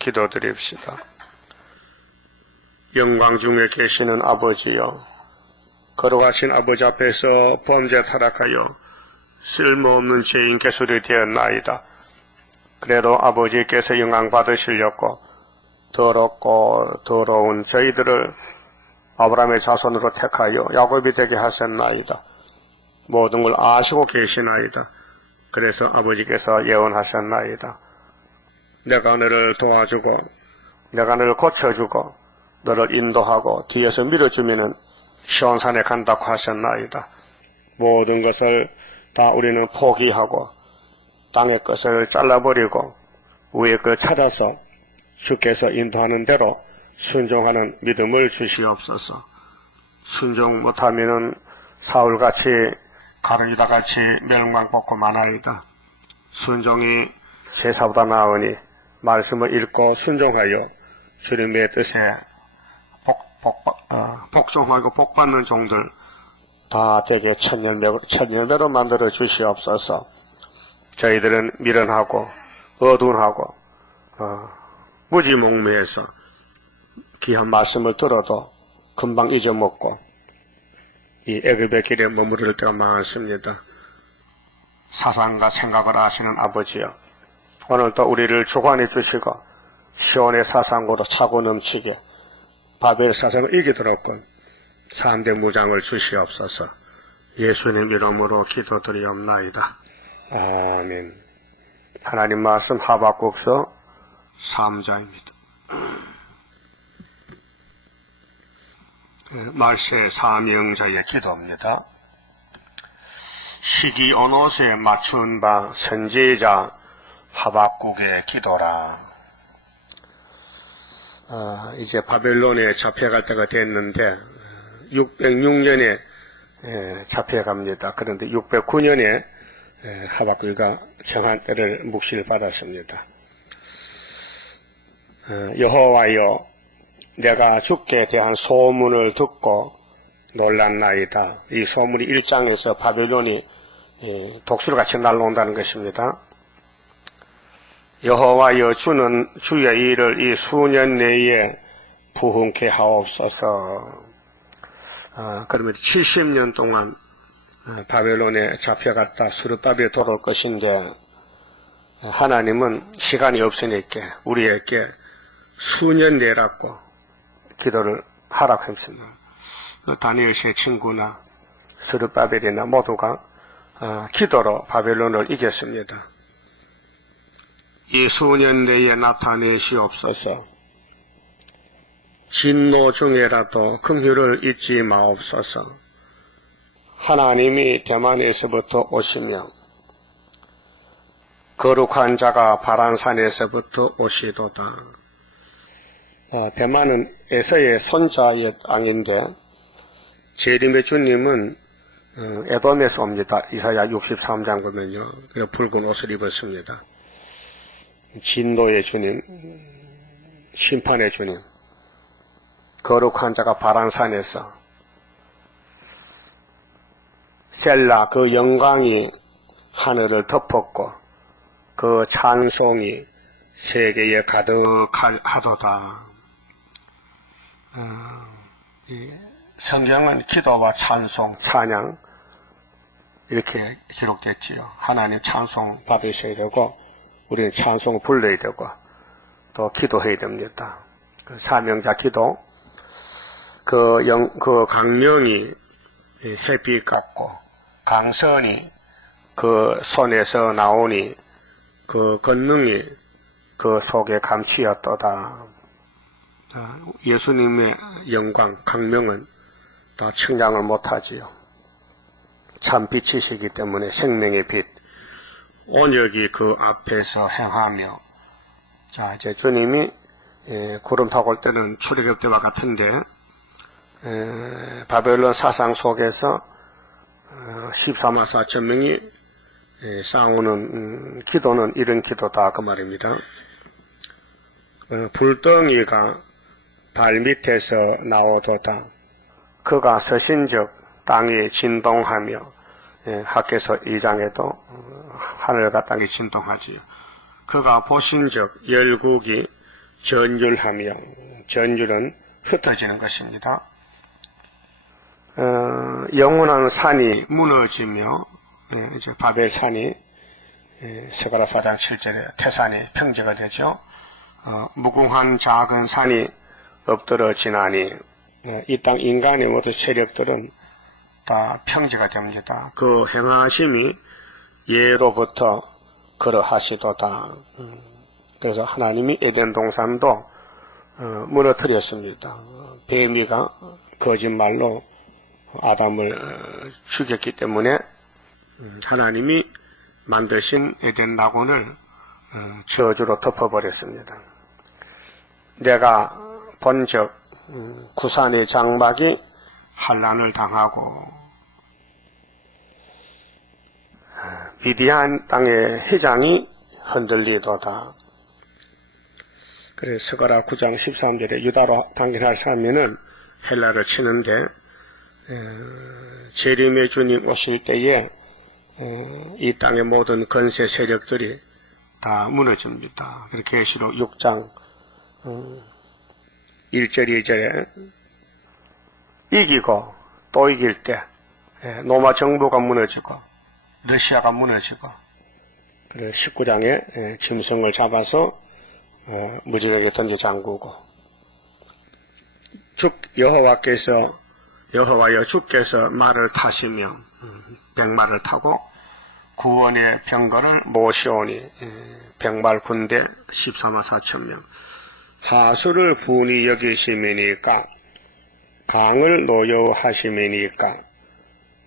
기도드립시다. 영광 중에 계시는 아버지여, 걸어가신 아버지 앞에서 범죄 타락하여 쓸모없는 죄인 개수들이 되었나이다. 그래도 아버지께서 영광 받으시려고 더럽고 더러운 저희들을 아브라함의 자손으로 택하여 야곱이 되게 하셨나이다. 모든 걸 아시고 계시나이다. 그래서 아버지께서 예언하셨나이다. 내가 너를 도와주고 내가 너를 고쳐주고 너를 인도하고 뒤에서 밀어주면은 시온산에 간다고 하셨나이다. 모든 것을 다 우리는 포기하고 땅의 것을 잘라버리고 위의 것 찾아서 주께서 인도하는 대로 순종하는 믿음을 주시옵소서. 순종 못하면은 사울같이 가룟유다같이 멸망받고 마나이다. 순종이 제사보다 나으니 말씀을 읽고 순종하여 주님의 뜻에 복종하고 복받는 종들 다 되게 천년배로 만들어 주시옵소서. 저희들은 미련하고 어두운하고 무지몽매해서 귀한 말씀을 들어도 금방 잊어먹고 이 애굽의 길에 머무를 때가 많습니다. 사상과 생각을 아시는 아버지여, 오늘도 우리를 주관해 주시고 시온의 사상으로 차고 넘치게 바벨 사상을 이기도록 3대 무장을 주시옵소서. 예수님 이름으로 기도드리옵나이다. 아멘. 하나님 말씀 하박국서 3장입니다. 말세 사명자의 기도입니다. 시기 온옷에 맞춘 바 선지자 하박국의 기도라. 이제 바벨론에 잡혀갈 때가 됐는데 606년에 잡혀갑니다. 그런데 609년에 하박국이가 정한 때를 묵시를 받았습니다. 여호와여, 내가 주께 대한 소문을 듣고 놀랐나이다. 이 소문이 1장에서 바벨론이 독수리같이 날아온다는 것입니다. 여호와여, 주는 주의 일을 이 수년 내에 부흥케 하옵소서. 그러면 70년 동안 바벨론에 잡혀갔다 수르바벨에 돌아올 것인데 하나님은 시간이 없으니까 우리에게 수년 내라고 기도를 하라고 했습니다. 다니엘 세 친구나 스룹바벨이나 모두가 기도로 바벨론을 이겼습니다. 이 수년 내에 나타내시옵소서. 진노 중에라도 긍휼을 잊지 마옵소서. 하나님이 대만에서부터 오시며 거룩한 자가 바란산에서부터 오시도다. 대만은 에서의 손자의 땅인데 재림의 주님은 에돔에서 옵니다. 이사야 63장 보면요. 붉은 옷을 입었습니다. 진노의 주님, 심판의 주님, 거룩한 자가 바란산에서 셀라 그 영광이 하늘을 덮었고 그 찬송이 세계에 가득하도다. 성경은 기도와 찬송, 찬양 이렇게 기록됐지요. 하나님 찬송 받으셔야 되고 우리는 찬송 불러야 되고 또 기도해야 됩니다. 그 사명자 기도, 그 강명이 햇빛 같고 강선이 그 손에서 나오니 그 권능이 그 속에 감추었도다. 예수님의 영광, 강명은 다 측량을 못하지요. 참 빛이시기 때문에 생명의 빛, 온역이 그 앞에서 행하며, 자, 이제 주님이 구름 타고 올 때는 출애굽 때와 같은데 바벨론 사상 속에서 14만 4천 명이 싸우는 기도는 이런 기도다 그 말입니다. 불덩이가 발밑에서 나오도다. 그가 서신적 땅이 진동하며, 학개서 2장에도 하늘과 땅이 진동하지요. 그가 보신적 열국이 전율하며, 전율은 흩어지는 것입니다. 영원한 산이 무너지며, 이제 바벨산이 스가랴 4장 7절에 태산이 평지가 되죠. 무궁한 작은 산이 엎드러지나니, 이 땅 인간의 모든 세력들은 다 평지가 됩니다. 그 행하심이 예로부터 그러하시도다. 그래서 하나님이 에덴 동산도 무너뜨렸습니다. 뱀이가 거짓말로 아담을 죽였기 때문에 하나님이 만드신 에덴 낙원을 저주로 덮어버렸습니다. 내가 본적 구산의 장막이 환난을 당하고 미디안 땅의 회장이 흔들리도다. 그래서 스가랴 9장 13절에 유다로 당긴할 사면은 헬라를 치는데 재림의 주님 오실 때에 이 땅의 모든 건세 세력들이 다 무너집니다. 그래서 계시록 6장 1절 2절에 이기고 또 이길 때 로마 정부가 무너지고 러시아가 무너지고 그래서 19장에 짐승을 잡아서 무지개에 던져 잠그고 여호와여 주께서 말을 타시며 백마를 타고 구원의 병거를 모시오니 백말 군대 14만 4천 명 하수를 분이 여기심이니까 강을 노여하심이니까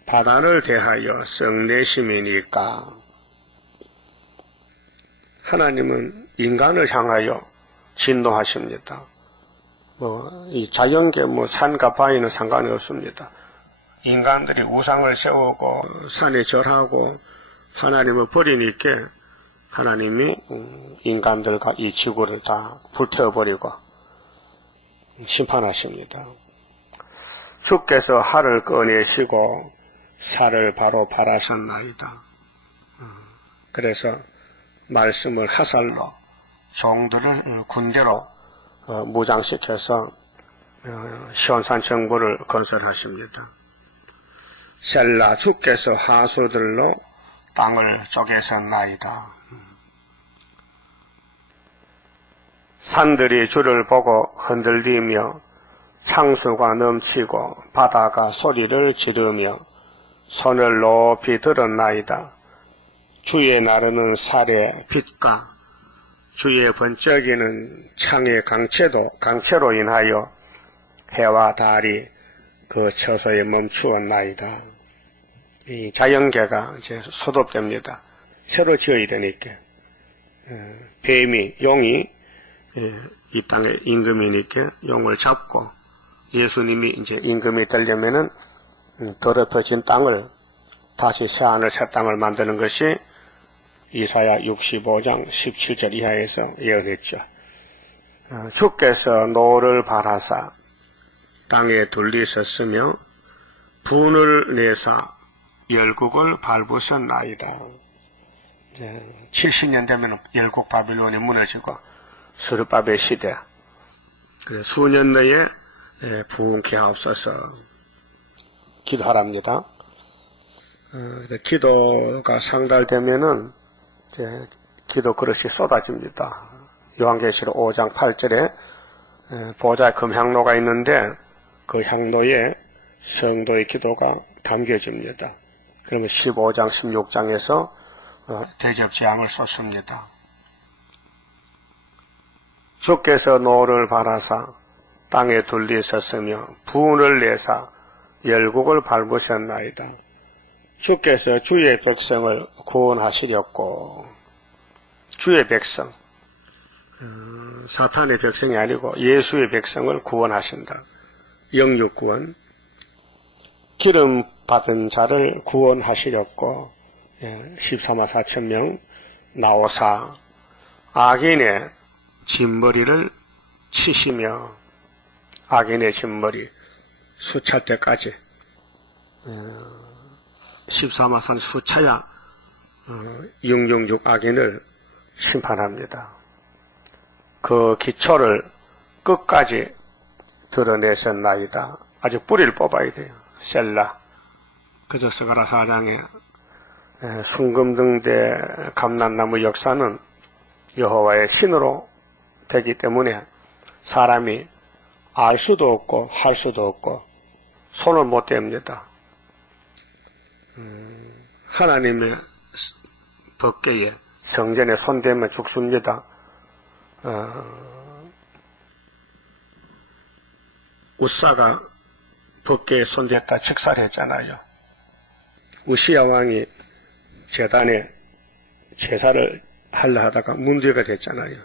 바다를 대하여 썩내심이니까. 하나님은 인간을 향하여 진노하십니다. 이 자연계 산과 바위는 상관이 없습니다. 인간들이 우상을 세우고 산에 절하고 하나님을 버리니까 하나님이 인간들과 이 지구를 다 불태워버리고 심판하십니다. 주께서 하를 꺼내시고 살을 바로 바라셨나이다. 그래서 말씀을 하살로 종들을 군대로 무장시켜서 시온산 정부를 건설하십니다. 셀라 주께서 하수들로 땅을 쪼개셨나이다. 산들이 주를 보고 흔들리며 창수가 넘치고 바다가 소리를 지르며 손을 높이 들었나이다. 주의 나르는 살의 빛과 주의 번쩍이는 창의 강체로 인하여 해와 달이 그 처소에 멈추었나이다. 이 자연계가 이제 소톱됩니다. 새로 지어야 되니까. 용이 이 땅의 임금이니까 용을 잡고 예수님이 이제 임금이 되려면은 더럽혀진 땅을 다시 새하늘 새 땅을 만드는 것이 이사야 65장 17절 이하에서 예언했죠. 주께서 노를 바라사 땅에 둘리셨으며 분을 내사 열국을 밟으셨나이다. 이제 70년 되면 열국 바빌론이 무너지고 스룹바벨 시대. 그래 수년 내에 부흥케 하옵소서 기도하랍니다. 기도가 상달되면은 이제 기도 그릇이 쏟아집니다. 요한계시록 5장 8절에 보좌에 금향로가 있는데 그 향로에 성도의 기도가 담겨집니다. 그러면 15장 16장에서 대접재앙을 쏟습니다. 주께서 노를 바라사 땅에 둘리셨으며 분을 내사 열국을 밟으셨나이다. 주께서 주의 백성을 구원하시렸고, 주의 백성, 사탄의 백성이 아니고 예수의 백성을 구원하신다. 영육구원, 기름 받은 자를 구원하시렸고 14만 4천 명 나오사 악인의 진머리를 치시며 악인의 진머리 수찰 때까지 14만 4천 수차야 666 악인을 심판합니다. 그 기초를 끝까지 드러내셨나이다. 아직 뿌리를 뽑아야 돼요. 셀라. 그저 스가랴 4장에 순금등대 감람나무 역사는 여호와의 신으로 되기 때문에 사람이 알 수도 없고 할 수도 없고 손을 못 댑니다. 하나님의 법궤에 성전에 손대면 죽습니다. 우사가 법궤에 손댔다 직살했잖아요. 우시야 왕이 제단에 제사를 하려 하다가 문제가 됐잖아요.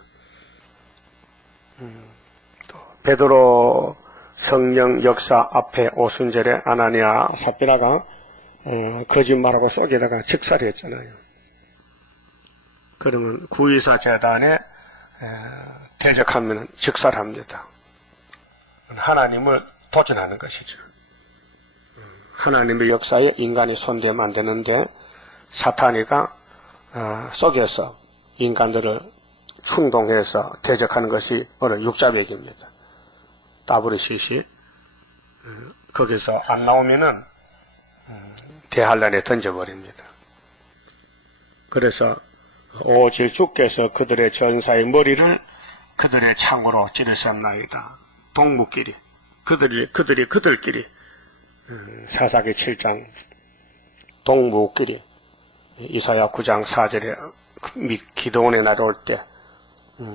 또 베드로 성령 역사 앞에 오순절에 아나니아 삽비라가 거짓말하고 속에다가 직살했잖아요. 그러면 구의사 제단에 대적하면 직살합니다. 하나님을 도전하는 것이죠. 하나님의 역사에 인간이 손대면 안 되는데 사탄이가 속에서 인간들을 충동해서 대적하는 것이 오늘 육자백입니다. 따브르시시 거기서 안 나오면은 대환란에 던져버립니다. 그래서 오직 주께서 그들의 전사의 머리를 그들의 창으로 찌르셨나이다. 동무끼리 그들끼리 사사기 7장 동무끼리 이사야 9장 4절에 및 기도원에 날아올 때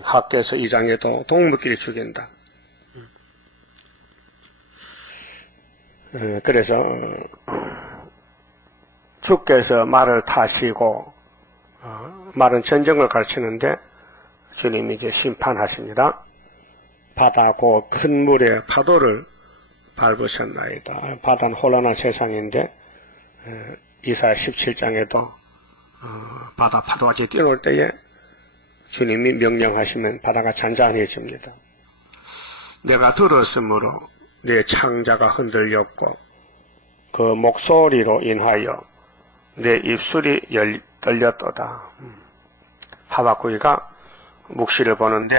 학계에서 2장에도 동무끼리 죽인다. 그래서 주께서 말을 타시고 말은 전쟁을 가르치는데 주님이 이제 심판하십니다. 바다 곧 큰 물의 파도를 밟으셨나이다. 바다는 혼란한 세상인데 이사야 17장에도 바다 파도가 뛰어올 때에 주님이 명령하시면 바다가 잔잔해집니다. 내가 들었으므로 내 창자가 흔들렸고 그 목소리로 인하여 내 입술이 떨렸도다. 하박국이가 묵시를 보는데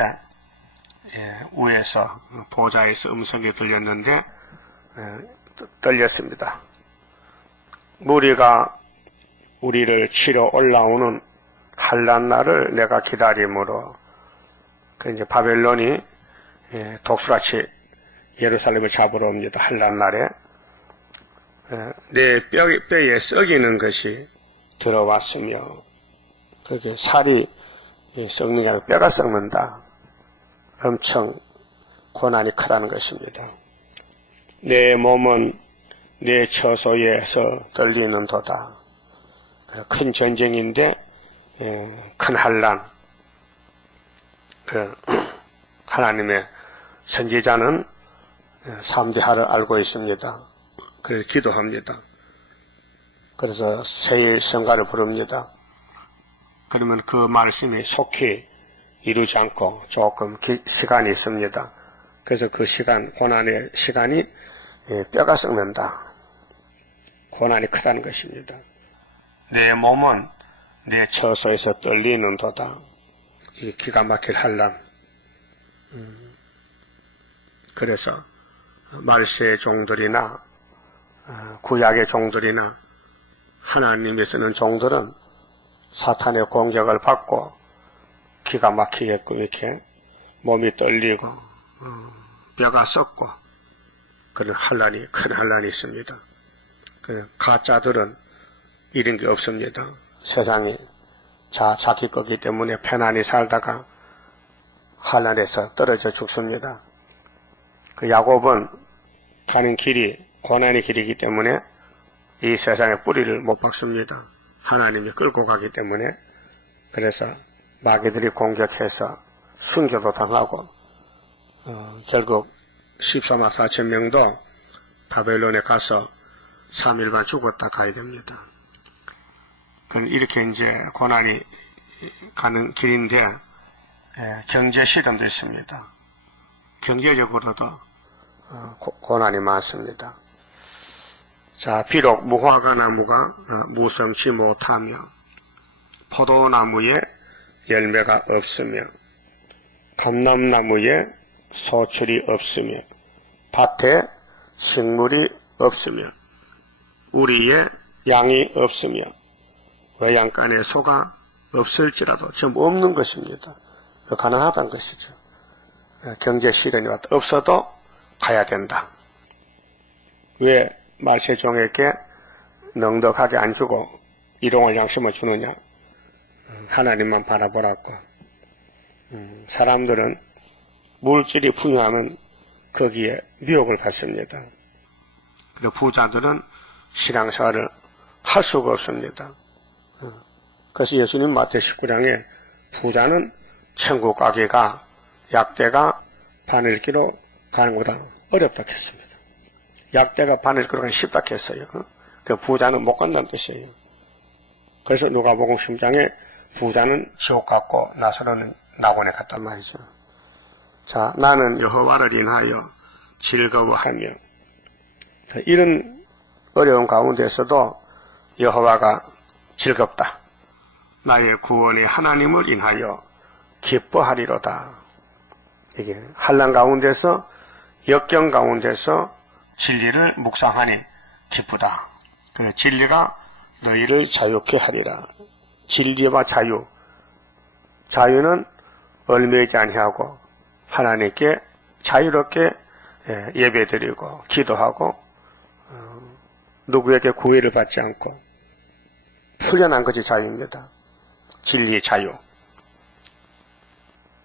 위에서 보좌에서 음성이 들렸는데 떨렸습니다. 무리가 우리를 치러 올라오는 한란날을 내가 기다림으로 그 이제 바벨론이 독수라치 예루살렘을 잡으러 옵니다. 한란날에 내 뼈에 썩이는 것이 들어왔으며 그게 살이 썩는 게 아니라 뼈가 썩는다. 엄청 고난이 크다는 것입니다. 내 몸은 내 처소에서 떨리는 도다. 큰 전쟁인데 큰 환난. 하나님의 선지자는 3대 하를 알고 있습니다. 그래서 기도합니다. 그래서 세일 성가를 부릅니다. 그러면 그 말씀이 속히 이루지 않고 조금 시간이 있습니다. 그래서 그 시간, 고난의 시간이 뼈가 썩는다. 고난이 크다는 것입니다. 내 몸은 내 처소에서 떨리는 도다. 이게 기가 막힐 환난. 그래서 말세의 종들이나 구약의 종들이나 하나님이 쓰는 종들은 사탄의 공격을 받고 기가 막히게끔 이렇게 몸이 떨리고 뼈가 썩고 그런 환난이 큰 환난이 있습니다. 가짜들은 이런 게 없습니다. 세상이 자기 거기 때문에 편안히 살다가 환난에서 떨어져 죽습니다. 그 야곱은 가는 길이 고난의 길이기 때문에 이 세상에 뿌리를 못 박습니다. 하나님이 끌고 가기 때문에. 그래서 마귀들이 공격해서 순교도 당하고 결국 14만 4천 명도 바벨론에 가서 3일만 죽었다 가야 됩니다. 이렇게 이제 고난이 가는 길인데 경제 시련도 있습니다. 경제적으로도 고난이 많습니다. 자, 비록 무화과 나무가 무성치 못하며 포도나무에 열매가 없으며 감람나무에 소출이 없으며 밭에 식물이 없으며 우리의 양이 없으며 외양간에 소가 없을지라도 전부 없는 것입니다. 가능하다는 것이죠. 경제 시련이 왔다. 없어도 가야 된다. 왜 말세종에게 넉넉하게 안 주고 일용할 양심을 주느냐? 하나님만 바라보라고. 사람들은 물질이 풍요하면 거기에 미혹을 받습니다. 그리고 부자들은 신앙생활을 할 수가 없습니다. 그래서 예수님 마태 19장에 부자는 천국 가기가 약대가 바늘기로 가는 것보다 어렵다 했습니다. 약대가 바늘기로 가기 쉽다 했어요. 그 부자는 못 간다는 뜻이에요. 그래서 누가복음 10장에 부자는 지옥 갔고 나사로는 낙원에 갔단 말이죠. 자, 나는 여호와를 인하여 즐거워하며, 이런 어려운 가운데서도 여호와가 즐겁다. 나의 구원의 하나님을 인하여 기뻐하리로다. 이게 환난 가운데서, 역경 가운데서 진리를 묵상하니 기쁘다. 그 진리가 너희를 자유케 하리라. 진리와 자유. 자유는 얽매이지 아니하고 하나님께 자유롭게 예배드리고 기도하고 누구에게 구애를 받지 않고 풀려난 것이 자유입니다. 진리의 자유.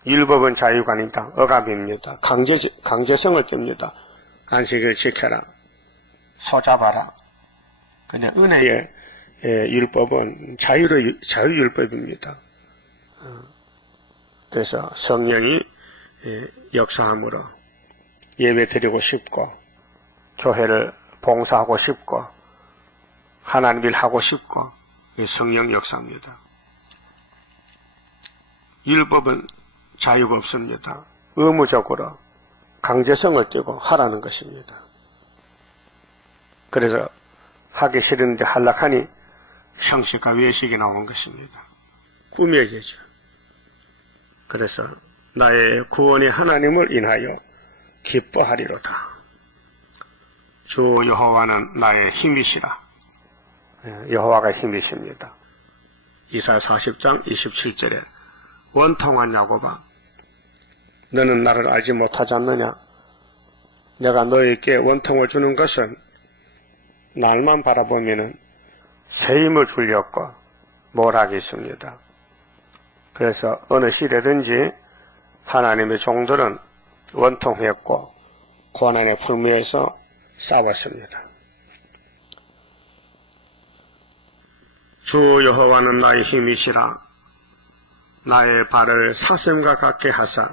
율법은 자유가 아니다. 억압입니다. 강제성을 띱니다. 안식을 지켜라. 소 잡아라. 근데 은혜의 율법은 자유율법입니다. 그래서 성령이 역사함으로 예배 드리고 싶고 교회를 봉사하고 싶고 하나님 일 하고 싶고 성령 역사입니다. 율법은 자유가 없습니다. 의무적으로 강제성을 띠고 하라는 것입니다. 그래서 하기 싫은데 하려하니 형식과 외식이 나온 것입니다. 꾸며지죠. 그래서 나의 구원의 하나님을 인하여 기뻐하리로다. 주 여호와는 나의 힘이시라. 여호와가 힘이십니다. 이사야 40장 27절에 원통한 야곱아, 너는 나를 알지 못하지 않느냐? 내가 너에게 원통을 주는 것은 날만 바라보면은 새 힘을 주려고 뭘 하겠습니다. 그래서 어느 시대든지 하나님의 종들은 원통했고 고난의 풀무에서 싸웠습니다. 주 여호와는 나의 힘이시라. 나의 발을 사슴과 같게 하사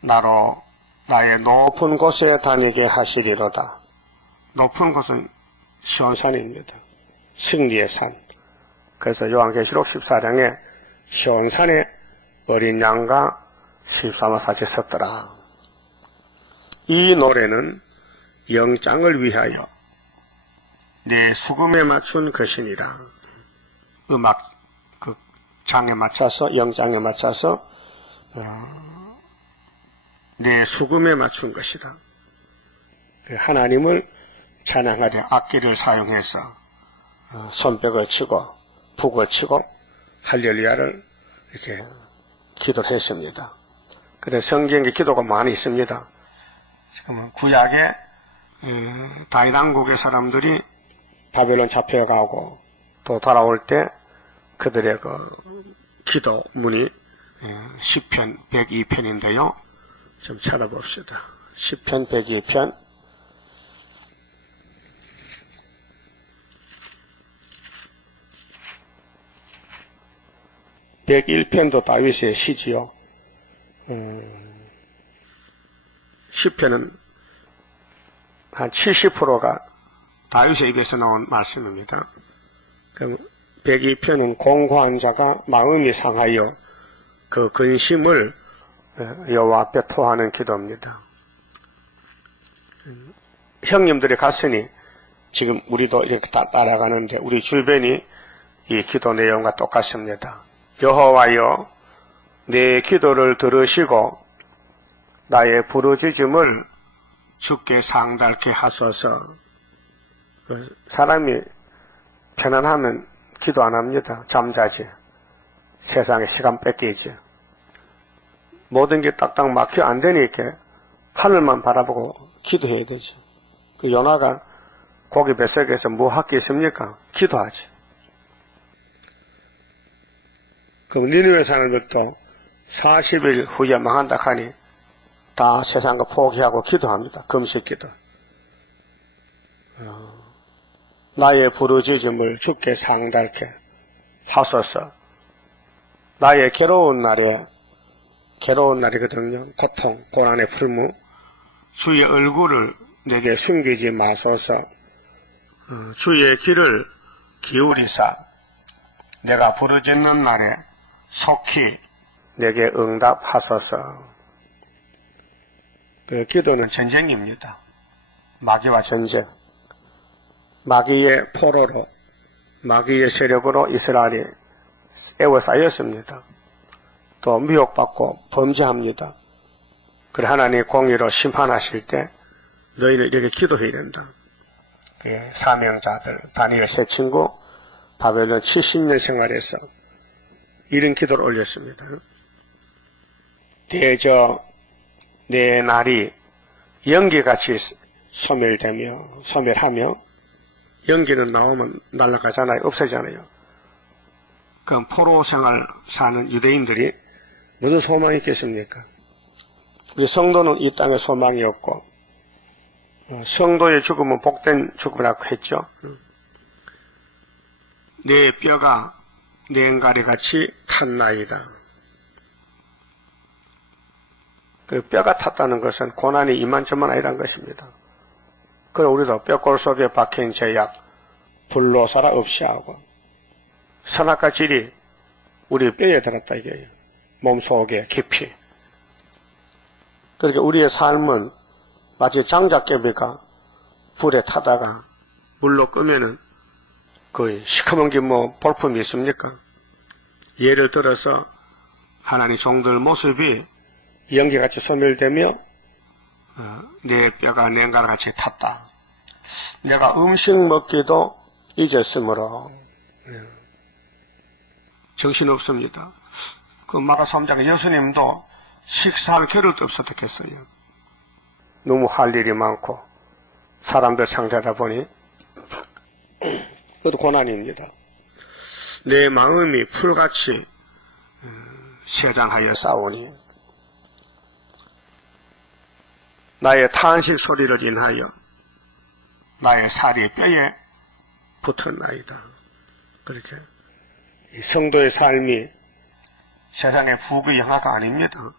나로 나의 높은 곳에 다니게 하시리로다. 높은 곳은 시온산입니다. 승리의 산. 그래서 요한계시록 14장에 시온산에 어린 양과 13마 같이 섰더라. 이 노래는 영장을 위하여 내 수금에 맞춘 것이니라. 음악 그 장에 맞춰서 영장에 맞춰서 내 수금에 맞춘 것이다. 하나님을 찬양하되 악기를 사용해서 손뼉을 치고 북을 치고 할렐루야를 이렇게 기도를 했습니다. 그래서 성경에 기도가 많이 있습니다. 지금은 구약에 다이당국의 사람들이 바벨론 잡혀가고 또 돌아올 때 그들의 그 기도문이 시편 102편인데요. 좀 찾아봅시다. 시편 102편 101편도 다윗의 시지요. 시편은 한 70%가 다윗의 입에서 나온 말씀입니다. 102편은 공고한 자가 마음이 상하여 그 근심을 여호와 앞에 토하는 기도입니다. 형님들이 갔으니 지금 우리도 이렇게 따라가는데 우리 주변이 이 기도 내용과 똑같습니다. 여호와여 내 기도를 들으시고 나의 부르짖음을 주께 상달케 하소서. 사람이 편안하면 기도 안 합니다. 잠자지. 세상에 시간 뺏기지. 모든 게 딱딱 막혀 안 되니까 하늘만 바라보고 기도해야 되지. 그 요나가 고기 뱃속에서 뭐 할 게 있습니까? 기도하지. 그럼 니느웨 사람들도 40일 후에 망한다 하니 다 세상 거 포기하고 기도합니다. 금식 기도. 나의 부르짖음을 주께 상달케 하소서. 나의 괴로운 날이거든요. 고통, 고난의 풀무. 주의 얼굴을 내게 숨기지 마소서. 주의 귀를 기울이사 내가 부르짖는 날에 속히 내게 응답하소서. 그 기도는 전쟁입니다. 마귀와 전쟁. 마귀의 포로로, 마귀의 세력으로 이스라엘이 에워싸였습니다. 또 미혹받고 범죄합니다. 그래 하나님 공의로 심판하실 때 너희는 이렇게 기도해야 된다. 사명자들, 다니엘 세 친구, 바벨론 70년 생활에서 이런 기도를 올렸습니다. 내 날이 연기같이 소멸하며 연기는 나오면 날아가잖아요. 없어지잖아요. 그럼 포로 생활 사는 유대인들이 무슨 소망이 있겠습니까? 우리 성도는 이 땅에 소망이 없고 성도의 죽음은 복된 죽음이라고 했죠. 내 뼈가 냉가리같이 탔나이다. 그 뼈가 탔다는 것은 고난이 이만저만 아니란 것입니다. 그래 우리도 뼈골 속에 박힌 죄악 불로 살아 없이 하고 선악과 질이 우리 뼈에 들었다 이게요. 몸속에 깊이. 그렇게 우리의 삶은 마치 장작개비가 불에 타다가 물로 끄면은 거의 시커먼 게 뭐 볼품이 있습니까? 예를 들어서 하나님 종들 모습이 연기같이 소멸되며 내 뼈가 냉가리같이 탔다. 내가 음식 먹기도 잊었으므로 정신없습니다. 그 마가 3장 예수님도 식사할 겨를도 없었겠어요. 너무 할 일이 많고 사람들 상대하다 보니 그것도 고난입니다. 내 마음이 풀같이 쇠장하여 싸우니 나의 탄식 소리를 인하여 나의 살이 뼈에 붙었나이다. 그렇게 이 성도의 삶이 세상의 부귀영화가 아닙니다.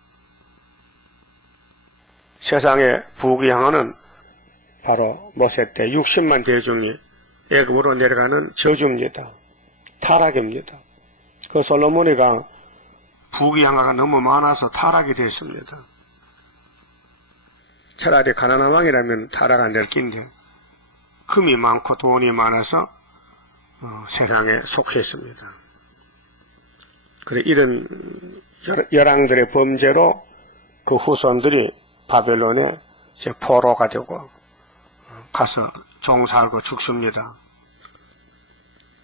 세상의 부귀영화는 바로 모세 때 60만 대중이 애굽으로 내려가는 저주입니다. 타락입니다. 그 솔로몬이가 부귀영화가 너무 많아서 타락이 됐습니다. 차라리 가난한 왕이라면 타락 안 될 낀데 금이 많고 돈이 많아서 세상에 속했습니다. 그래 이런 열왕들의 범죄로 그 후손들이 바벨론에 포로가 되고 가서 종살고 죽습니다.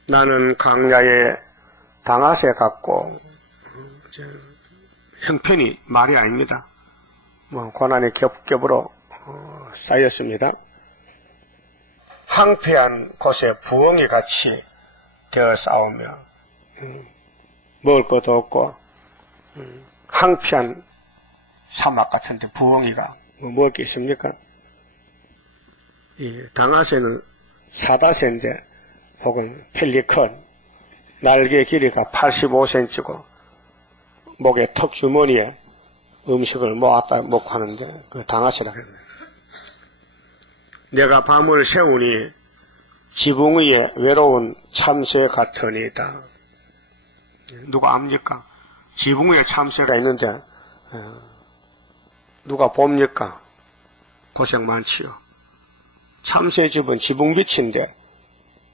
나는 강야에 당아새 같고 형편이 말이 아닙니다. 고난이 겹겹으로 쌓였습니다. 황폐한 곳에 부엉이 같이 되어 싸우며 먹을 것도 없고 황폐한 사막 같은데 부엉이가 먹을 게 있습니까? 이 당아새는 사다새인데 혹은 펠리컨 날개 길이가 85cm고 목에 턱 주머니에 음식을 모았다 먹고 하는데 그 당아새라고 합니다. 내가 밤을 새우니 지붕 위에 외로운 참새 같으니이다. 누가 압니까? 지붕 위에 참새가 있는데 누가 봅니까? 고생 많지요. 참새 집은 지붕 밑인데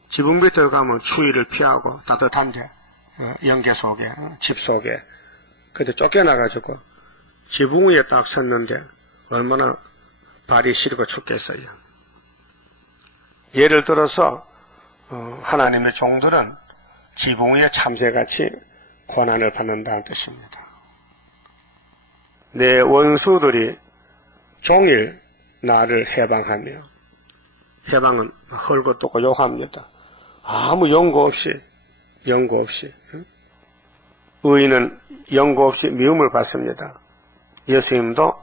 지붕 밑에 가면 추위를 피하고 따뜻한데 연계 속에 집 속에 그때 쫓겨나가지고 지붕 위에 딱 섰는데 얼마나 발이 시리고 춥겠어요. 예를 들어서 하나님의 종들은 지붕 위에 참새같이 고난을 받는다는 뜻입니다. 내 원수들이 종일 나를 해방하며, 해방은 헐고 뜯고 욕합니다. 아무 연고 없이 의인은 연고 없이 미움을 받습니다. 예수님도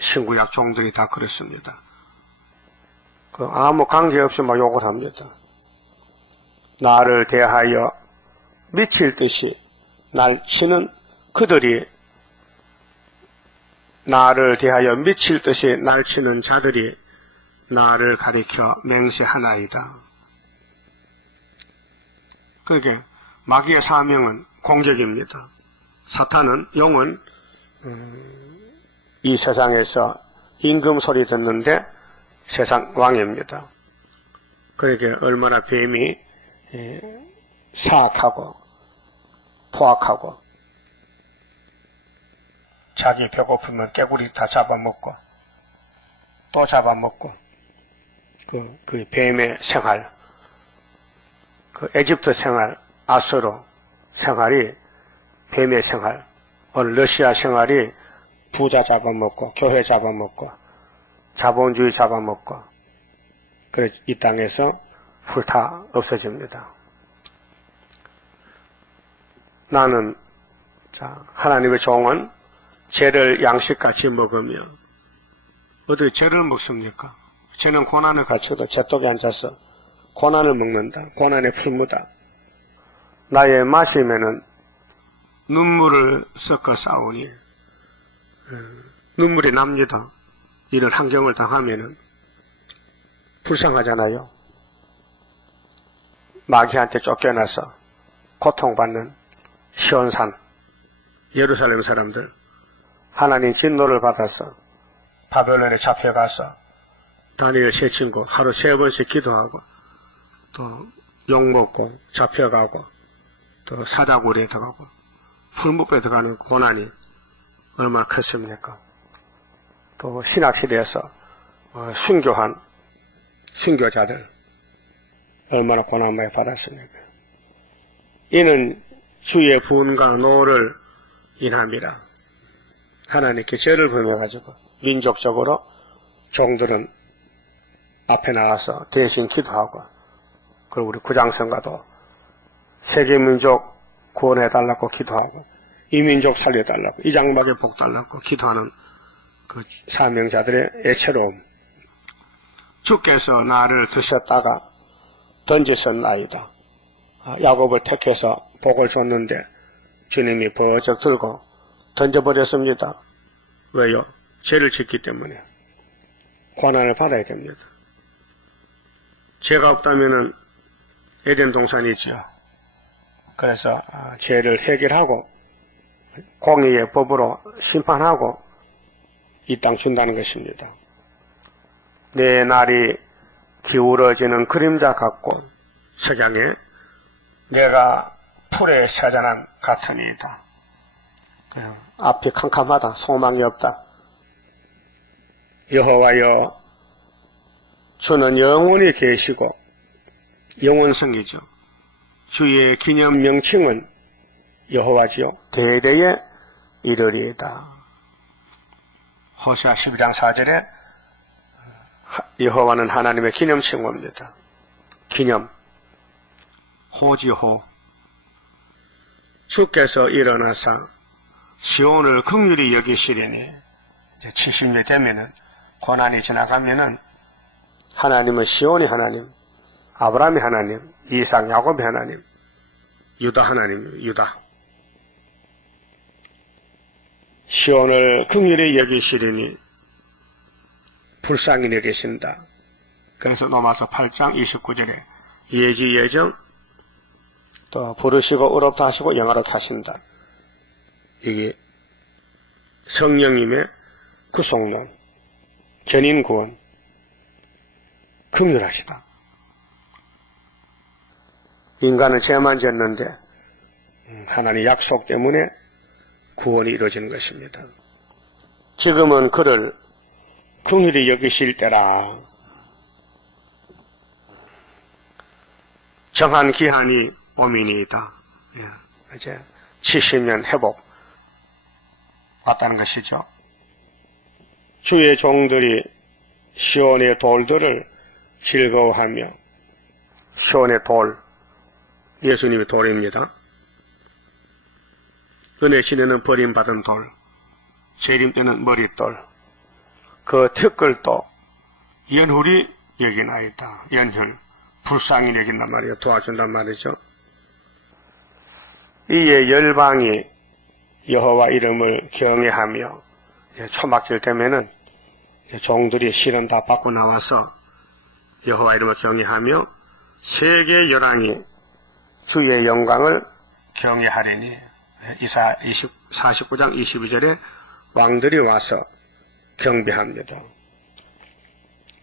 신구약 종들이 다 그렇습니다. 아무 관계없이 막 욕을 합니다. 나를 대하여 미칠 듯이 날 치는 그들이, 나를 대하여 미칠 듯이 날 치는 자들이 나를 가리켜 맹세하나이다. 그러니까 마귀의 사명은 공격입니다. 사탄은, 영은 이 세상에서 임금 소리 듣는데 세상 왕입니다. 그러니까 얼마나 뱀이 사악하고 포악하고, 자기 배고프면 깨구리 다 잡아먹고 또 잡아먹고, 그 뱀의 생활, 그 에집트 생활, 아수르 생활이 뱀의 생활, 오늘 러시아 생활이 부자 잡아먹고 교회 잡아먹고 자본주의 잡아먹고, 그래 이 땅에서 훑다 없어집니다. 나는 하나님의 종은 죄를 양식같이 먹으며, 어떻게 죄를 먹습니까? 죄는 고난을 갖춰도 죄독에 앉아서 고난을 먹는다. 고난에 풀무다. 나의 마시면은 눈물을 섞어 싸우니 눈물이 납니다. 이런 환경을 당하면은 불쌍하잖아요. 마귀한테 쫓겨나서 고통받는 시온산 예루살렘 사람들, 하나님 진노를 받아서 바벨론에 잡혀가서 다니엘 세 친구 하루 3번씩 기도하고 또 욕먹고 잡혀가고 또 사다구리에 들어가고 풀무불에 들어가는 고난이 얼마나 컸습니까? 또 신학실에서 순교한 순교자들 얼마나 고난 많이 받았습니까? 이는 주의 분과 노를 인함이라. 하나님께 죄를 범해가지고 민족적으로 종들은 앞에 나가서 대신 기도하고, 그리고 우리 구장성가도 세계민족 구원해달라고 기도하고, 이 민족 살려달라고, 이 장막에 복 달라고 기도하는 그 사명자들의 애처로움. 주께서 나를 드셨다가 던지셨나이다. 야곱을 택해서 복을 줬는데 주님이 버쩍 들고 던져버렸습니다. 왜요? 죄를 짓기 때문에 고난을 받아야 됩니다. 죄가 없다면은 에덴 동산이 있죠. 그래서 죄를 해결하고 공의의 법으로 심판하고 이 땅 준다는 것입니다. 내 날이 기울어지는 그림자 같고 석양에 내가 풀에 사자난 같으니이다. 앞이 캄캄하다. 소망이 없다. 여호와여, 주는 영원히 계시고 영원성이죠. 주의 기념 명칭은 여호와지요 대대에 이르리이다. 호세아 12장 4절에 여호와는 하나님의 기념 칭호입니다. 기념, 호지호. 주께서 일어나사 시온을 긍휼히 여기시려니, 이제 70년 되면은, 고난이 지나가면은 하나님은 시온의 하나님, 아브라함의 하나님, 이삭 야곱의 하나님, 유다 하나님, 유다. 시온을 긍휼히 여기시려니 불쌍히 여기신다. 그래서 로마서 8장 29절에 예지 예정, 또 부르시고 의롭다 하시고 영화롭다 하신다. 이게 성령님의 구속론, 견인구원, 긍휼하시다. 인간은 죄만 졌는데 하나님 약속 때문에 구원이 이루어지는 것입니다. 지금은 그를 긍휼히 여기실 때라. 정한 기한이 오미니이다. 이제 70년 회복 왔다는 것이죠. 주의 종들이 시온의 돌들을 즐거워하며, 시온의 돌, 예수님의 돌입니다. 은혜 시대는 버림받은 돌, 재림 때는 머릿돌, 그 티끌도 연훌이 여기나이다. 연훌, 불쌍히 여긴단 말이에요. 도와준단 말이죠. 이에 열방이 여호와 이름을 경외하며, 초막절 되면은 종들이 실은 다 받고 나와서 여호와 이름을 경외하며 세계 열왕이 주의 영광을 경외하리니, 이사 49장 22절에 왕들이 와서 경배합니다.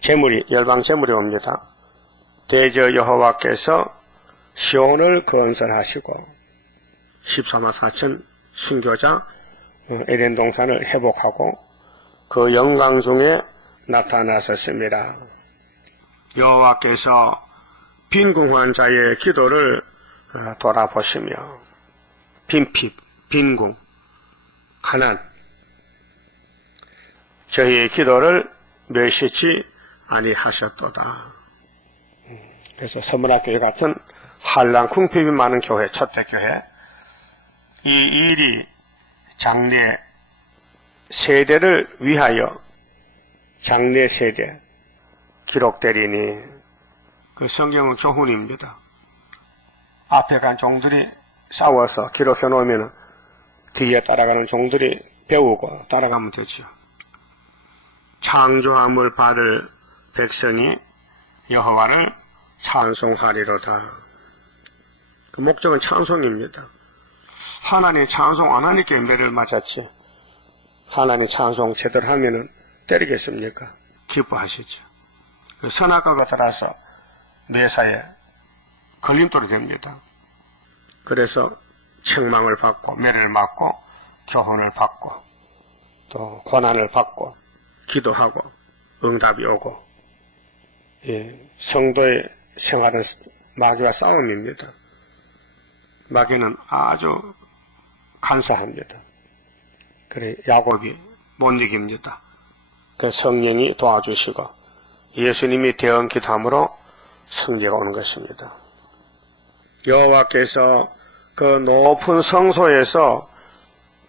재물이, 열방 재물이 옵니다. 대저 여호와께서 시온을 건설하시고 14만 4천 순교자 에덴 동산을 회복하고 그 영광 중에 나타나셨습니다. 여호와께서 빈궁한 자의 기도를 돌아보시며, 빈핍, 빈궁, 가난, 저희의 기도를 멸시치 아니하셨도다. 그래서 서문학교회 같은 한량 궁핍이 많은 교회, 첫대교회, 이 일이 장래 세대를 위하여 장래 세대 기록되리니, 그 성경은 교훈입니다. 앞에 간 종들이 싸워서 기록해 놓으면 뒤에 따라가는 종들이 배우고 따라가면 되죠. 창조함을 받을 백성이 여호와를 찬송하리로다. 그 목적은 찬송입니다. 하나님 찬송 안 하니까 매를 맞았지. 하나님 찬송 제대로 하면은 때리겠습니까? 기뻐하시죠. 그 선악과가 들어서 매사에 걸림돌이 됩니다. 그래서 책망을 받고 매를 맞고 교훈을 받고 또 고난을 받고 기도하고 응답이 오고, 성도의 생활은 마귀와 싸움입니다. 마귀는 아주 간사합니다. 그래 야곱이 못 이깁니다. 그 성령이 도와주시고 예수님이 대언 기도함으로 승리가 오는 것입니다. 여호와께서 그 높은 성소에서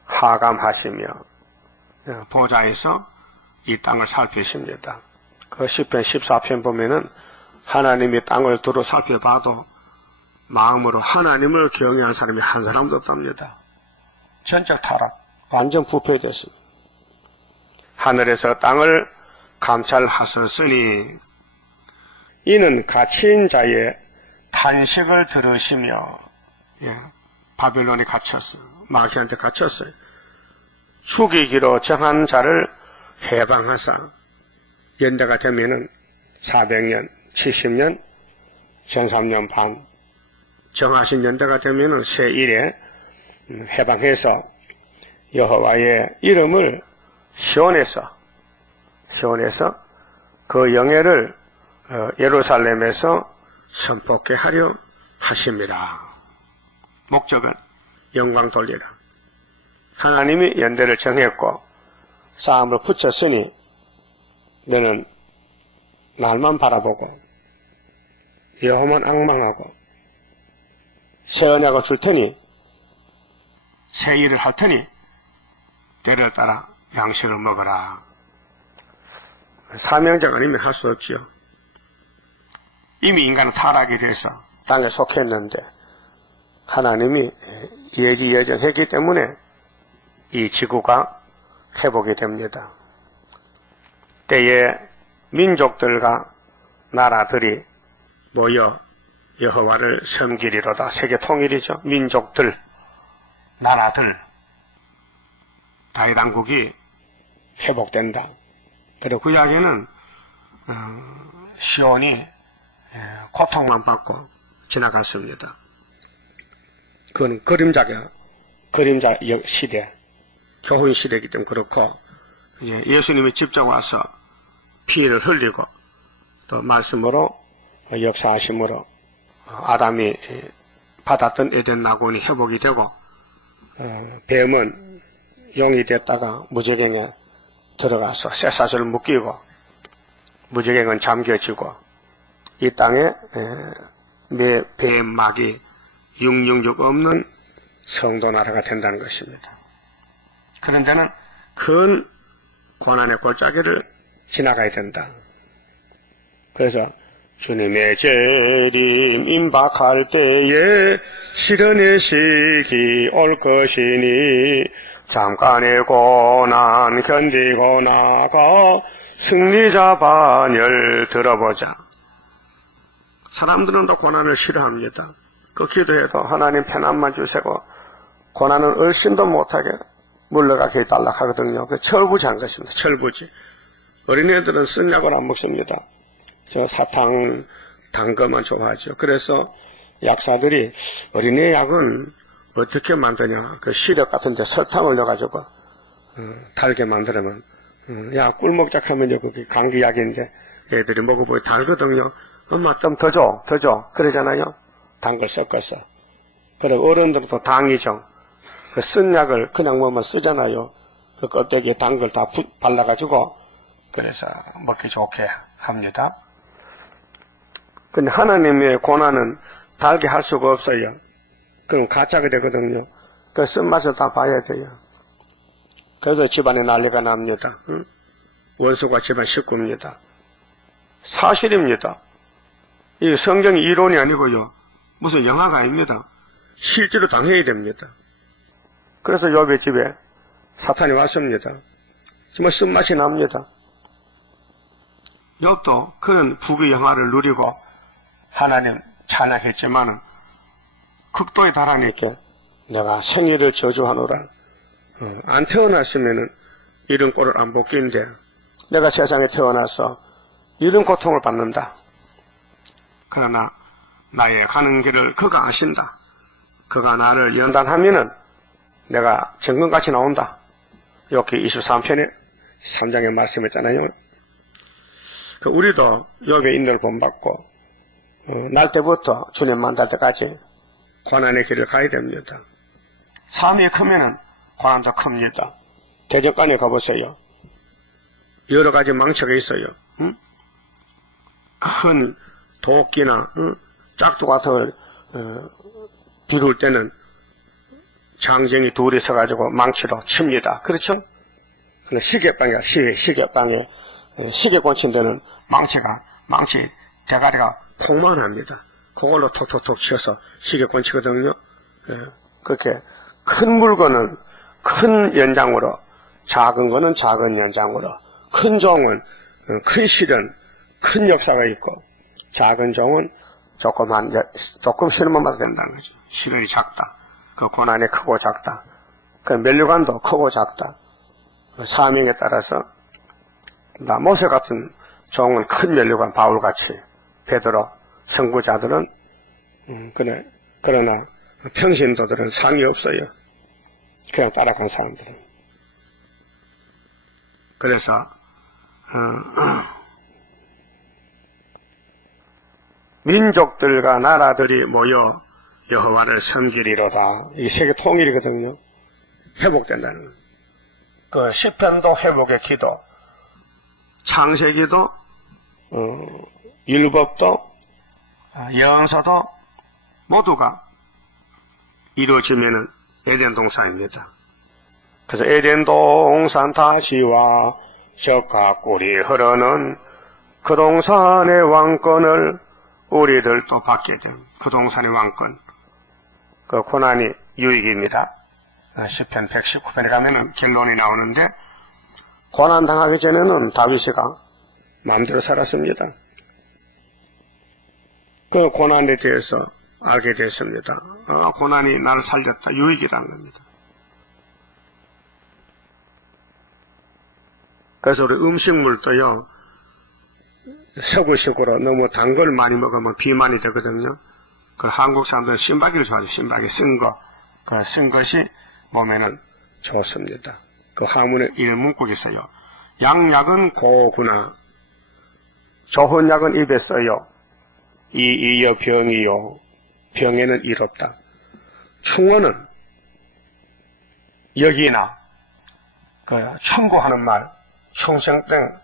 하감하시며 보좌에서 이 땅을 살피십니다. 그 시편 14편 보면은 하나님이 땅을 두루 살펴봐도 마음으로 하나님을 경외한 사람이 한 사람도 없답니다. 전적 타락, 완전 부패됐습니다. 하늘에서 땅을 감찰하셨으니 이는 갇힌 자의 탄식을 들으시며, 바빌론에 갇혔어요. 마귀한테 갇혔어요. 죽이기로 정한 자를 해방하사 연대가 되면은 400년, 70년, 13년 반 정하신 연대가 되면은 새 일에 해방해서 여호와의 이름을 시온에서 그 영예를 예루살렘에서 선포케 하려 하십니다. 목적은 영광 돌리라. 하나님이 연대를 정했고 싸움을 붙였으니 너는 날만 바라보고 여호만 앙망하고 새 언약을 줄 테니 새 일을 할 테니 때를 따라 양식을 먹어라. 사명자가 아니면 할 수 없지요. 이미 인간은 타락이 돼서 땅에 속했는데 하나님이 예지예정했기 때문에 이 지구가 회복이 됩니다. 때에 민족들과 나라들이 모여 여호와를 섬기리로다. 세계 통일이죠. 민족들, 나라들, 다윗 왕국이 회복된다. 그리고 구약에는 시온이 고통만 받고 지나갔습니다. 그건 그림자 시대, 교훈 시대이기 때문에 그렇고, 이제 예수님이 직접 와서 피를 흘리고, 또 말씀으로, 역사하심으로, 아담이 받았던 에덴 낙원이 회복이 되고, 뱀은 용이 됐다가 무저갱에 들어가서 쇠사슬을 묶이고, 무저갱은 잠겨지고, 이 땅에 뱀막이 육육육 없는 성도 나라가 된다는 것입니다. 그런 데는 큰 고난의 골짜기를 지나가야 된다. 그래서 주님의 재림 임박할 때에 시련의 시기 올 것이니 잠깐의 고난 견디고 나가 승리자 반열 들어보자. 사람들은 또 고난을 싫어합니다. 그 기도해도 하나님 편안만 주세고 고난은 얼씬도 못하게 물러가게 해달라 하거든요. 그 철부지한 것입니다. 철부지. 어린애들은 쓴 약을 안 먹습니다. 저 사탕, 단 것만 좋아하죠. 그래서 약사들이 어린애 약은 어떻게 만드냐. 그 시럽 같은 데 설탕 올려가지고 달게 만들면 야 꿀 먹자 하면요. 그게 감기약인데 애들이 먹어보기 달거든요. 엄마 좀 더 줘, 더 줘. 그러잖아요. 단 걸 섞어서. 그래 어른들은 또 당이죠. 그 쓴 약을 그냥 먹으면 쓰잖아요. 그 껍데기에 단 걸 다 발라가지고 그래서 먹기 좋게 합니다. 근데 하나님의 고난은 달게 할 수가 없어요. 그럼 가짜가 되거든요. 그 쓴맛을 다 봐야 돼요. 그래서 집안에 난리가 납니다. 응? 원수가 집안 식구입니다. 사실입니다. 이 성경이 이론이 아니고요. 무슨 영화가 아닙니다. 실제로 당해야 됩니다. 그래서 욥의 집에 사탄이 왔습니다. 정말 쓴맛이 납니다. 욥도 그런 부귀 영화를 누리고 하나님 찬양했지만은 극도에 달하니까 내가 생일을 저주하노라. 안 태어났으면은 이런 꼴을 안 벗긴데 내가 세상에 태어나서 이런 고통을 받는다. 그러나 나의 가는 길을 그가 아신다. 그가 나를 연단하면은 내가 정금같이 나온다. 여기 23편에 3장에 말씀했잖아요. 우리도 욥의 인도를 본받고 날 때부터 주님 만날 때까지 고난의 길을 가야 됩니다. 삶이 크면은 고난도 큽니다. 대적간에 가보세요. 여러 가지 망치가 있어요. 응? 큰 도끼나 짝두 같은 걸 비룰 때는 장정이 둘이 서가지고 망치로 칩니다. 그렇죠? 근데 시계방에 시계 꽂힌 데는 망치 대가리가 콩만합니다. 그걸로 톡톡톡 쳐서 시계 꽂히거든요. 그렇게 큰 물건은 큰 연장으로, 작은 거는 작은 연장으로, 큰 종은 큰 시련, 큰 역사가 있고, 작은 종은 조금 시련만 받아도 된다는 거죠. 시련이 작다. 그 고난이 크고 작다. 그 면류관도 크고 작다. 그 사명에 따라서 모세 같은 종은 큰 면류관 바울같이 베드로 선구자들은 그러나 평신도들은 상이 없어요. 그냥 따라간 사람들은. 그래서 민족들과 나라들이 모여 여호와를 섬기리로다. 이 세계 통일이거든요. 회복된다는 거예요. 그 시편도 회복의 기도, 창세기도 율법도 예언서도 모두가 이루어지면은 에덴 동산입니다. 그래서 에덴 동산 다시와 젖과 꿀이 흐르는 그 동산의 왕권을 우리들도 받게 된 그 동산의 왕권. 그 고난이 유익입니다. 시편 119편에 가면은 결론이 나오는데 고난 당하기 전에는 다윗이가 마음대로 살았습니다. 그 고난에 대해서 알게 됐습니다. 고난이 나를 살렸다. 유익이라는 겁니다. 그래서 우리 음식물도요, 서구식으로 너무 단 걸 많이 먹으면 비만이 되거든요. 그 한국 사람들은 신박이를 좋아하죠. 신박이 쓴 거. 그 쓴 것이 몸에는 좋습니다. 그 하문에 이런 문구가 있어요. 양약은 고구나 좋은 약은 입에 써요. 이여 병이요 병에는 이롭다. 충어는 여기나 충고하는 말 충성땡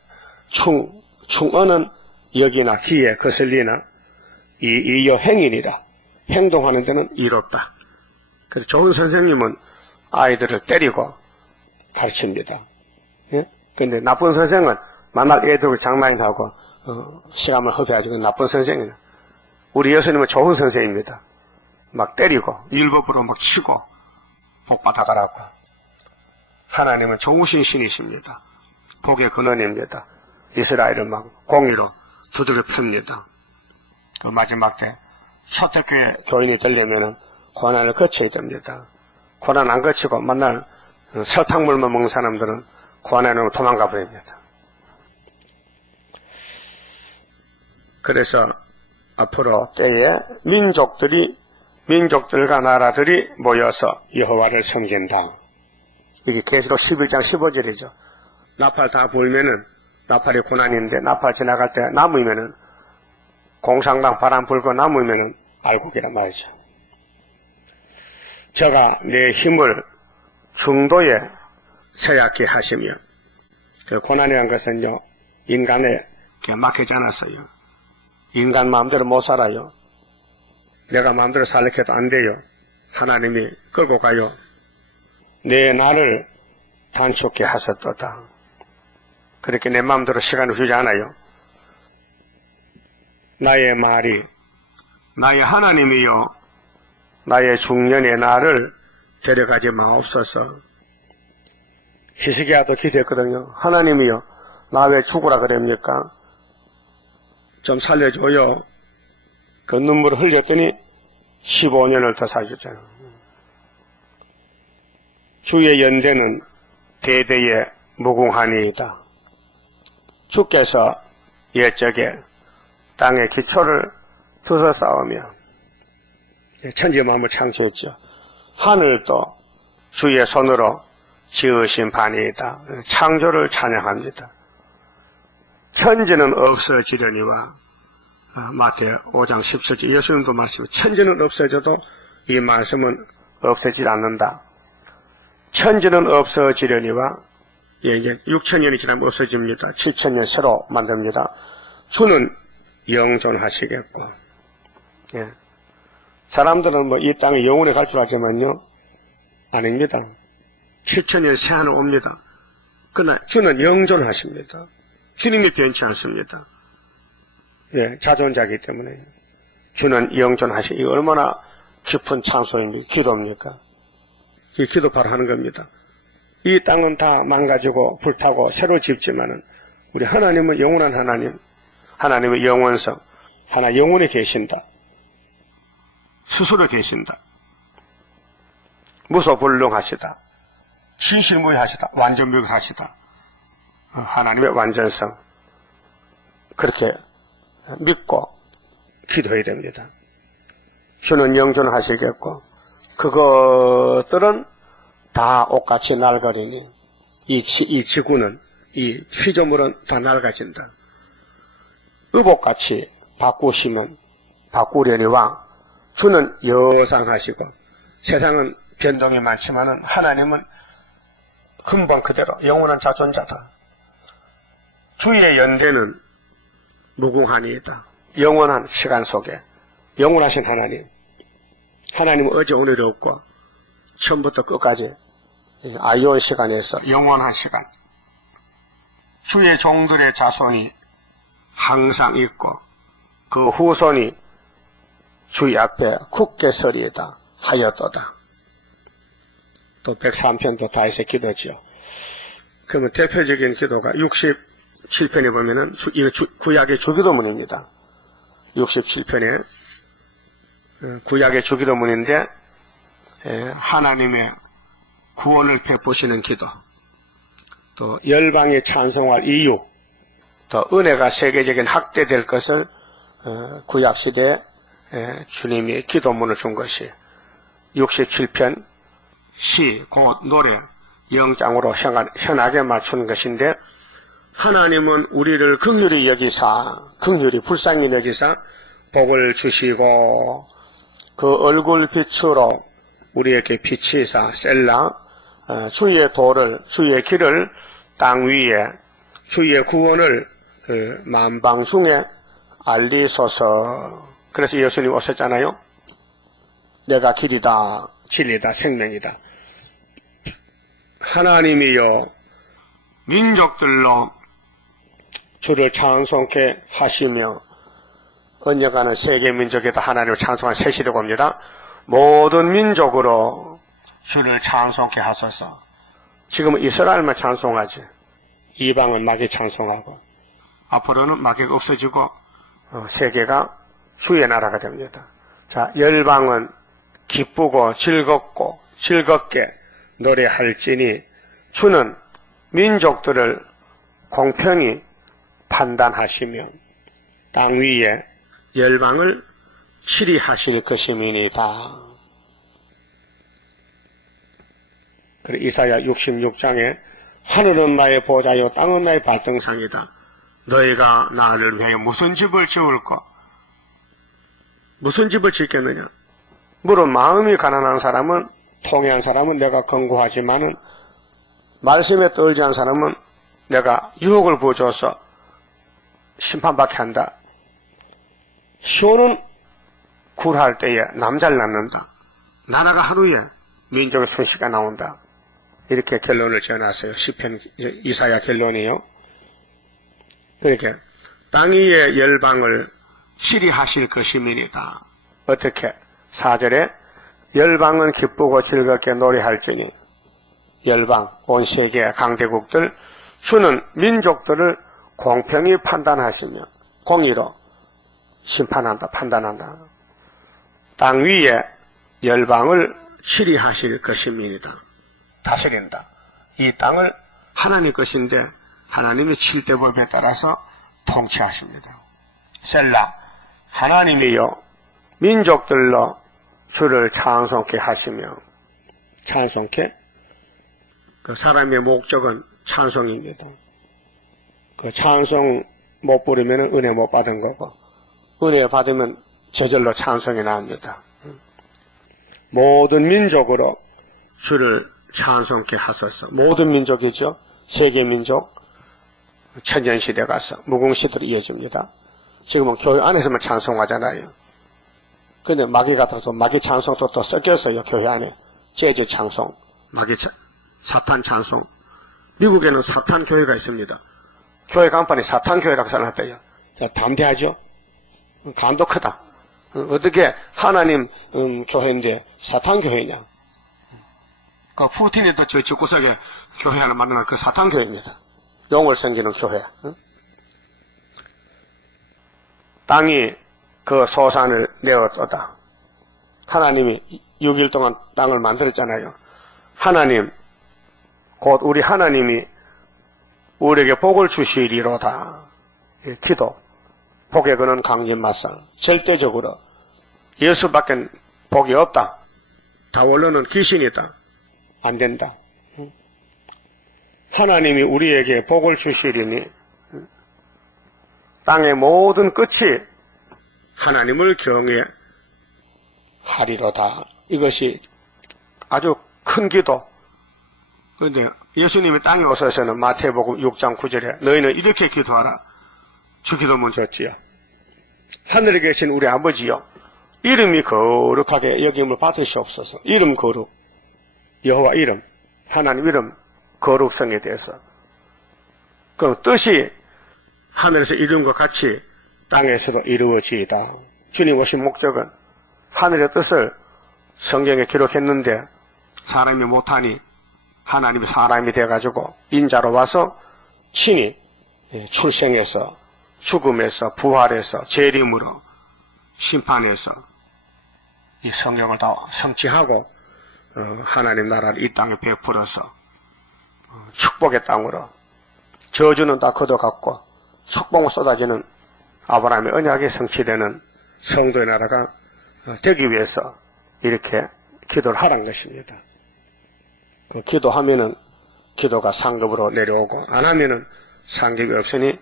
충어는 여기나 귀에 거슬리나 이여 행인이라 행동하는 데는 이롭다. 그래서 좋은 선생님은 아이들을 때리고 가르칩니다. 예? 근데 나쁜 선생은 만날 애들을 장난하고 시간을 허비하지. 나쁜 선생이에요. 우리 예수님은 좋은 선생입니다. 막 때리고 율법으로 막 치고 복 받아가라고. 하나님은 좋으신 신이십니다. 복의 근원입니다. 이스라엘을 막 공의로 두드려 팹니다. 그 마지막 때 초대교회 교인이 되려면 고난을 거쳐야 됩니다. 고난 안 거치고 만날 설탕물만 먹는 사람들은 고난으로 도망가 버립니다. 그래서 앞으로 때에 민족들과 나라들이 모여서 여호와를 섬긴다. 이게 계시록 11장 15절이죠. 나팔 다 불면은 나팔이 고난인데 나팔 지나갈 때 남으면은 공상당 바람 불고 남으면은 알곡이란 말이죠. 저가 내 힘을 중도에 세약케 하시며 그 고난이란 것은요 인간에 막히지 않았어요. 인간 마음대로 못 살아요. 내가 마음대로 살려고 해도 안 돼요. 하나님이 끌고 가요. 내 날을 단축케 하셨도다. 그렇게 내 마음대로 시간을 주지 않아요. 나의 말이 나의 하나님이요 나의 중년의 날을 데려가지 마옵소서. 히스기야도 기도했거든요. 하나님이요 나 왜 죽으라 그럽니까? 좀 살려줘요. 그 눈물을 흘렸더니 15년을 더 사셨잖아요. 주의 연대는 대대에 무궁하니이다. 주께서 옛적에 땅의 기초를 두서 쌓으며 천지 만물을 창조했죠. 하늘도 주의 손으로 지으신 바니이다. 창조를 찬양합니다. 천지는 없어지려니와 마태 5장 17절 예수님도 말씀해 천지는 없어져도 이 말씀은 없어지지 않는다. 천지는 없어지려니와 이제 6천년이 지나면 없어집니다. 7천년 새로 만듭니다. 주는 영존하시겠고 예. 사람들은 뭐 이 땅에 영원히 갈 줄 알지만요 아닙니다. 7천년 새하늘 옵니다. 그러나 주는 영존하십니다. 주님이 변치 않습니다. 예, 자존자이기 때문에 주는 영존하시. 이 얼마나 깊은 찬송입니까? 기도입니까? 이 기도 바로 하는 겁니다. 이 땅은 다 망가지고 불타고 새로 짓지만은 우리 하나님은 영원한 하나님, 하나님의 영원성, 하나 영원히 계신다. 스스로 계신다. 무소불능하시다. 진실무이하시다. 완전무역하시다. 하나님의 완전성 그렇게 믿고 기도해야 됩니다. 주는 영존하시겠고 그것들은 다 옷같이 낡으리니 이 지구는 이 피조물은 다 낡아진다. 의복같이 바꾸시면 바꾸려니와 주는 여상하시고 세상은 변동이 많지만은 하나님은 근본 그대로 영원한 자존자다. 주의 연대는 무궁하니이다. 영원한 시간 속에 영원하신 하나님, 하나님은 어제 오늘이 없고 처음부터 끝까지 아이온 시간에서 영원한 시간, 주의 종들의 자손이 항상 있고 그 후손이 주의 앞에 굳게 서리이다 하였도다. 또 103편도 다윗의 기도지요. 그러면 대표적인 기도가 67편에 보면은 구약의 주기도문입니다. 67편에 구약의 주기도문인데 하나님의 구원을 베푸시는 기도, 또 열방이 찬송할 이유, 또 은혜가 세계적인 확대될 것을 구약시대에 주님이 기도문을 준 것이 67편 시, 곧 노래, 영장으로 현하게 맞추는 것인데, 하나님은 우리를 긍휼히 여기사, 긍휼히 불쌍히 여기사 복을 주시고 그 얼굴 빛으로 우리에게 비치사 셀라 주의 도를, 주의 길을 땅 위에, 주의 구원을 만방중에 알리소서. 그래서 예수님 오셨잖아요. 내가 길이다, 진리다, 생명이다. 하나님이여 민족들로 주를 찬송케 하시며, 언젠가는 세계 민족에다 하나님을 찬송한 새 시대가 옵니다. 모든 민족으로 주를 찬송케 하소서. 지금은 이스라엘만 찬송하지, 이방은 마귀 찬송하고, 앞으로는 마귀가 없어지고 세계가 주의 나라가 됩니다. 자, 열방은 기쁘고 즐겁게 노래할지니 주는 민족들을 공평히 판단하시며 땅 위에 열방을 치리하실 것임이니이다. 그리고 이사야 66장에 하늘은 나의 보좌요 땅은 나의 발등상이다. 너희가 나를 위하여 무슨 집을 지을까? 무슨 집을 짓겠느냐? 물론 마음이 가난한 사람은, 통해한 사람은 내가 권고하지만은, 말씀에 떨지 않은 사람은 내가 유혹을 부어줘서 심판받게 한다. 시온은 굴할 때에 남자를 낳는다. 나라가 하루에 민족의 순식가 나온다. 이렇게 결론을 지어놨어요. 시편 이사야 결론이요. 그렇게 땅 위의 열방을 치리하실 것임이니이다. 어떻게? 4절에 열방은 기쁘고 즐겁게 노래할지니, 열방, 온 세계 강대국들, 주는 민족들을 공평히 판단하시며 공의로 심판한다, 판단한다. 땅 위에 열방을 치리하실 것임이니이다. 다스린다. 이 땅을 하나님 것인데 하나님의 7대 법에 따라서 통치하십니다. 셀라, 하나님이여 민족들로 주를 찬송케 하시며, 찬송케, 그 사람의 목적은 찬송입니다. 그 찬송 못 부르면 은혜 못 받은 거고, 은혜 받으면 저절로 찬송이 나옵니다. 모든 민족으로 주를 찬송케 하소서. 모든 민족이죠. 세계 민족. 천년시대 가서 무궁시대로 이어집니다. 지금은 교회 안에서만 찬송하잖아요. 근데 마귀가 들어서 마귀 찬송도 또 섞였어요. 교회 안에. 재즈 찬송, 사탄 찬송. 미국에는 사탄 교회가 있습니다. 교회 간판에 사탄 교회라고 써놨대요. 자, 담대하죠? 간도 크다. 어떻게 하나님 교회인데 사탄 교회냐? 그 푸틴이 또 저 집구석에 교회 하나 만드는 그 사탄 교회입니다. 용을 섬기는 교회. 땅이 그 소산을 내었도다. 하나님이 6일 동안 땅을 만들었잖아요. 하나님, 곧 우리 하나님이 우리에게 복을 주시리로다. 기도, 복에 거는 강진맞상. 절대적으로 예수밖에 복이 없다. 다원로는 귀신이다. 안 된다. 하나님이 우리에게 복을 주시리니 땅의 모든 끝이 하나님을 경외하리로다. 이것이 아주 큰 기도. 그런데 예수님이 땅에 오셔서는 마태복음 6장 9절에 너희는 이렇게 기도하라. 주 기도문 줬지요. 하늘에 계신 우리 아버지요, 이름이 거룩하게 여김을 받으시옵소서. 이름 거룩, 여호와 이름, 하나님 이름 거룩성에 대해서. 그럼 뜻이 하늘에서 이룬 것 같이 땅에서도 이루어지이다. 주님 오신 목적은 하늘의 뜻을 성경에 기록했는데 사람이 못하니 하나님이 사람이 돼가지고 인자로 와서 친히 출생해서 죽음에서 부활해서 재림으로 심판해서 이 성경을 다 성취하고 하나님 나라를 이 땅에 베풀어서 축복의 땅으로 저주는 다 걷어갔고 축복을 쏟아지는 아브라함의 언약이 성취되는 성도의 나라가 되기 위해서 이렇게 기도를 하라는 것입니다. 그 기도하면은 기도가 상급으로 내려오고, 안 하면은 상급이 없으니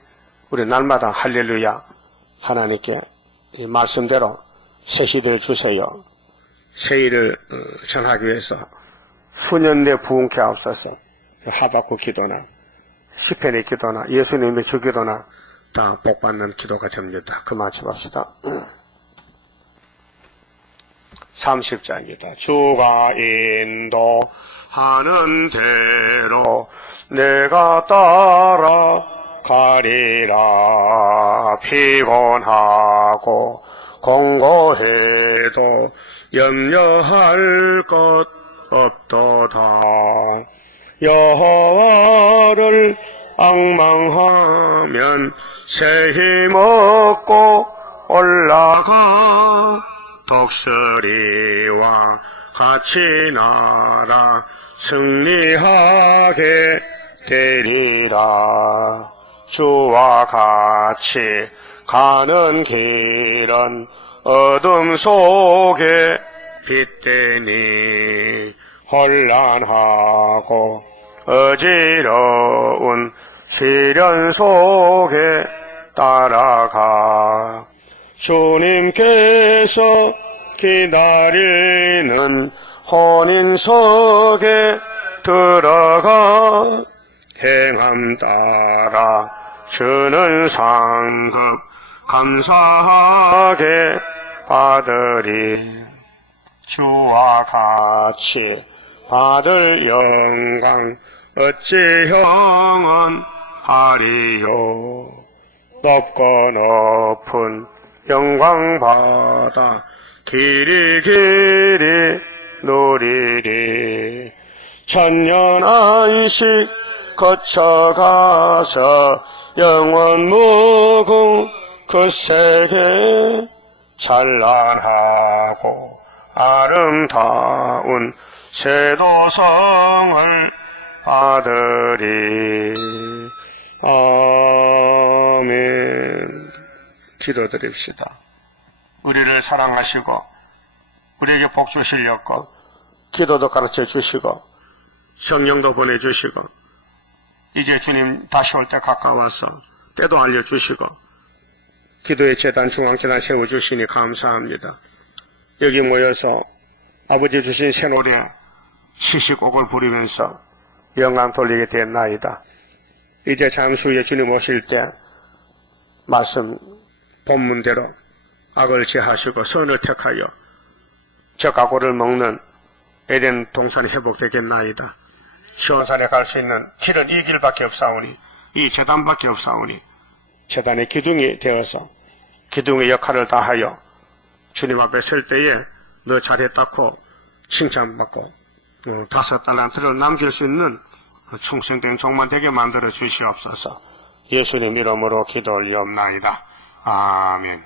우리 날마다 할렐루야 하나님께 이 말씀대로 새 시대를 주세요. 새 일을 전하기 위해서 수년내 부흥케 하옵소서. 하박국 기도나 시편의 기도나 예수님의 주기도나 다 복받는 기도가 됩니다. 그만 칩합시다. 30장입니다. 주가 인도하는 대로 내가 따라가리라. 피곤하고 공고해도 염려할 것 없도다. 여호와를 앙망하면 새 힘 얻고 올라가. 독수리와 같이 날아 승리하게 되리라. 주와 같이 가는 길은 어둠 속에 빛되니 혼란하고 어지러운 시련 속에 따라가. 주님께서 기다리는 혼인석에 들어가 행함 따라 주는 상급 감사하게 받으리. 주와 같이 받을 영광 어찌 형언하리요. 높고 높은 영광 받아 길이 누리리. 천년 안식 거쳐가서 영원 무궁 그 세계 찬란하고 아름다운 세도성을 받으리. 아멘. 기도드립시다. 우리를 사랑하시고 우리에게 복 주시려고 기도도 가르쳐 주시고 성령도 보내주시고 이제 주님 다시 올 때 가까워서 때도 알려주시고 기도의 재단 중앙재단 세워주시니 감사합니다. 여기 모여서 아버지 주신 새 노래 시시곡을 부르면서 영광 돌리게 됐나이다. 이제 잠시 후에 주님 오실 때 말씀 본문대로 악을 제하시고 선을 택하여 적하고를 먹는 에덴 동산이 회복되겠나이다. 시온산에 갈 수 있는 길은 이 길밖에 없사오니 이 제단밖에 없사오니 제단의 기둥이 되어서 기둥의 역할을 다하여 주님 앞에 설 때에 너 잘했다고 칭찬받고 5달란트를 남길 수 있는 충성된 종만 되게 만들어 주시옵소서. 예수님 이름으로 기도 올리옵나이다. 아멘.